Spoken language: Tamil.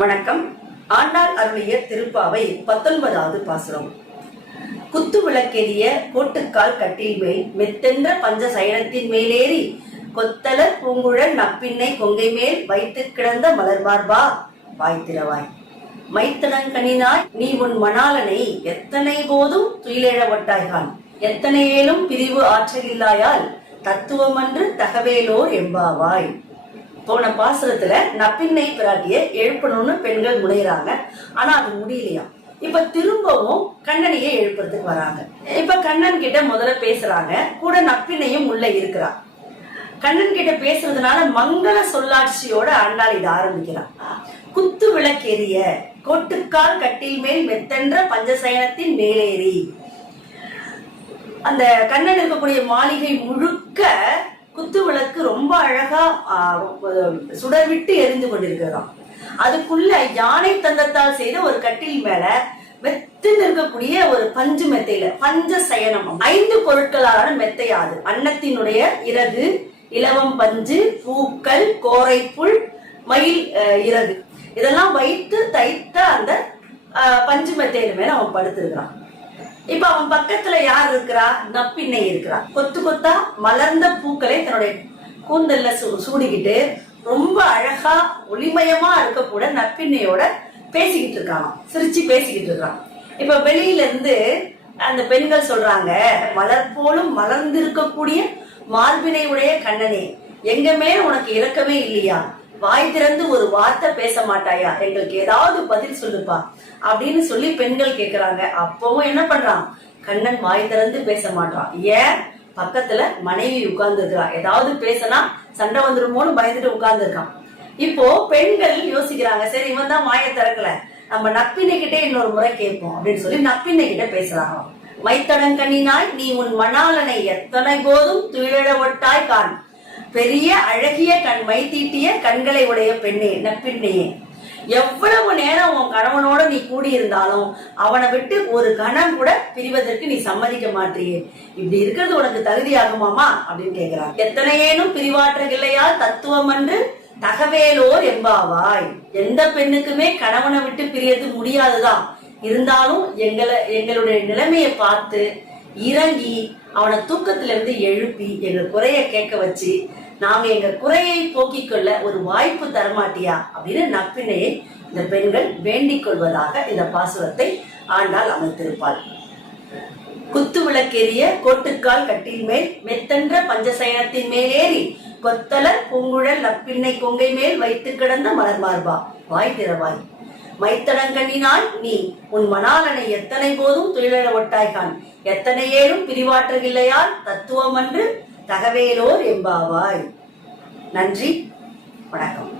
வணக்கம். ஆண்டாள் அருளிய திருப்பாவை 19வது பாசுரம். குத்து விளக்கெரிய கோட்டுக்கால் கட்டில் மேல் மெத்தென்ற பஞ்ச சயனத்தின் மேலேறி கொத்தலர் பூங்குழல் நப்பின்னை கொங்கை மேல் வைத்து கிடந்த மலர்மார்பா வாய்த்திரவாய். மைத்தடங்கனினாய் நீ உன் மணாலனை எத்தனை போதும் துயிலெழவட்டாய்கான். எத்தனை ஏலும் பிரிவு ஆற்றலில்லாயால் தத்துவமன்று தகவேலோர் எம்பாவாய். போன பாசுரத்துல நப்பின்னை பிராட்டிய எழுப்பணும்னு பெண்கள் முனைகிறாங்க. ஆனா அது முடியலையா. இப்ப திரும்பவும் கண்ணனையே எழுப்புறதுக்கு வராங்க. இப்ப கண்ணன் கிட்ட முதல்ல பேசுறாங்க. கூட நப்பின்னையும் உள்ள இருக்கிறா. கண்ணன் கிட்ட பேசுறதுனால மங்கள சொல்லாட்சியோட ஆண்டாள் இதை ஆரம்பிக்கிறான். குத்து விளக்கெரிய கோட்டுக்கால் கட்டில் மேல் மெத்தென்ற பஞ்சசயனத்தின் மேலேறி. அந்த கண்ணன் இருக்கக்கூடிய மாளிகை முழுக்க குத்து விளக்கு ரொம்ப அழகா சுடர்விட்டு எரிந்து கொண்டிருக்கிறதாம். அதுக்குள்ள யானை தந்தத்தால் செய்த ஒரு கட்டில் மேல மெத்துன்னு இருக்கக்கூடிய ஒரு பஞ்சு மெத்தையில பஞ்ச சயனம் 5 பொருட்களான மெத்தையாது. அன்னத்தினுடைய இறகு, இலவம் பஞ்சு, பூக்கள், கோரைப்புல், மயில் இறகு இதெல்லாம் வைத்து தைத்த அந்த பஞ்சு மெத்தையில மேல அவன் படுத்திருக்கிறான். இப்ப அவன் பக்கத்துல யார் இருக்கிறா? நப்பின்னை இருக்கிறா. கொத்து கொத்தா மலர்ந்த பூக்களை தன்னுடைய கூந்தல்ல சூடிக்கிட்டு ரொம்ப அழகா ஒளிமயமா இருக்கக்கூட நப்பின்னையோட பேசிக்கிட்டு இருக்கான். சிரிச்சு பேசிக்கிட்டு இருக்கான். இப்ப வெளியில இருந்து அந்த பெண்கள் சொல்றாங்க, மலர் போலும் மலர்ந்து இருக்கக்கூடிய மார்பினை உடைய கண்ணனே, எங்க மேல உனக்கு இறக்கமே இல்லையா? வாய் திறந்து ஒரு வார்த்தை பேச மாட்டாயா? எங்களுக்கு ஏதாவது பதில் சொல்லுப்பா அப்படின்னு சொல்லி பெண்கள் கேக்குறாங்க. அப்பவும் என்ன பண்றான்? கண்ணன் வாய் திறந்து பேச மாட்டான். ஏன்? பக்கத்துல மனைவி உட்கார்ந்து இருக்கிறான். ஏதாவது பேசினா சண்டை வந்துருமோன்னு பயந்துட்டு உட்கார்ந்து இருக்கான். இப்போ பெண்கள் யோசிக்கிறாங்க, சரி இவன் தான் வாயை திறக்கல, நம்ம நப்பின்னை கிட்டே இன்னொரு முறை கேட்போம் அப்படின்னு சொல்லி நப்பின்னை கிட்ட பேசுறாங்க. மைத்தடங்கனினாய் நீ உன் மணாலனை எத்தனை போதும் துயிலெழவட்டாய் காண். பெரிய அழகிய மை தீட்டிய கண்களை உடைய பெண்ணே, நப்பின்னையே, எவ்வளவு நேரம் உன் கணவனோட நீ கூடியிருந்தாலும் அவனை விட்டு ஒரு கணம் கூட பிரிவதற்கு நீ சம்மதிக்க மாட்டியே. இப்படி இருக்கிறது உனக்கு தகுதியாகுமாமா அப்படின்னு கேட்கிறான். எத்தனையேனும் பிரிவாற்றகில்லையால் தத்துவம் என்று தகவேலோர் எம்பாவாய். எந்த பெண்ணுக்குமே கணவனை விட்டு பிரியது முடியாதுதான். இருந்தாலும் எங்களுடைய நிலைமையை பார்த்து இறங்கி அவனை தூக்கத்திலிருந்து எழுப்பி எங்க குறைய கேட்க வச்சு நாங்க எங்க குறையை போக்கிக் கொள்ள ஒரு வாய்ப்பு தரமாட்டியா அப்படின்னு நப்பினையை இந்த பெண்கள் வேண்டிக் கொள்வதாக இந்த பாசுரத்தை ஆண்டாள் அமைத்திருப்பாள். குத்து விளக்கெரிய கோட்டுக்கால் கட்டில் மேல் மெத்தென்ற பஞ்சசயனத்தின் மேலேறி கொத்தலர் பூங்குழல் நப்பின்னை கொங்கை மேல் வைத்து கிடந்த மலர்மார்பா வாய் திறவாய். மைத்தடங்கண்ணினாய் நீ உன் மணாலனை எத்தனை போதும் துயிலெழவட்டாய்கான். எத்தனை ஏழும் பிரிவாற்றகில்லையால் தத்துவம் என்று தகவேலோர் எம்பாவாய். நன்றி, வணக்கம்.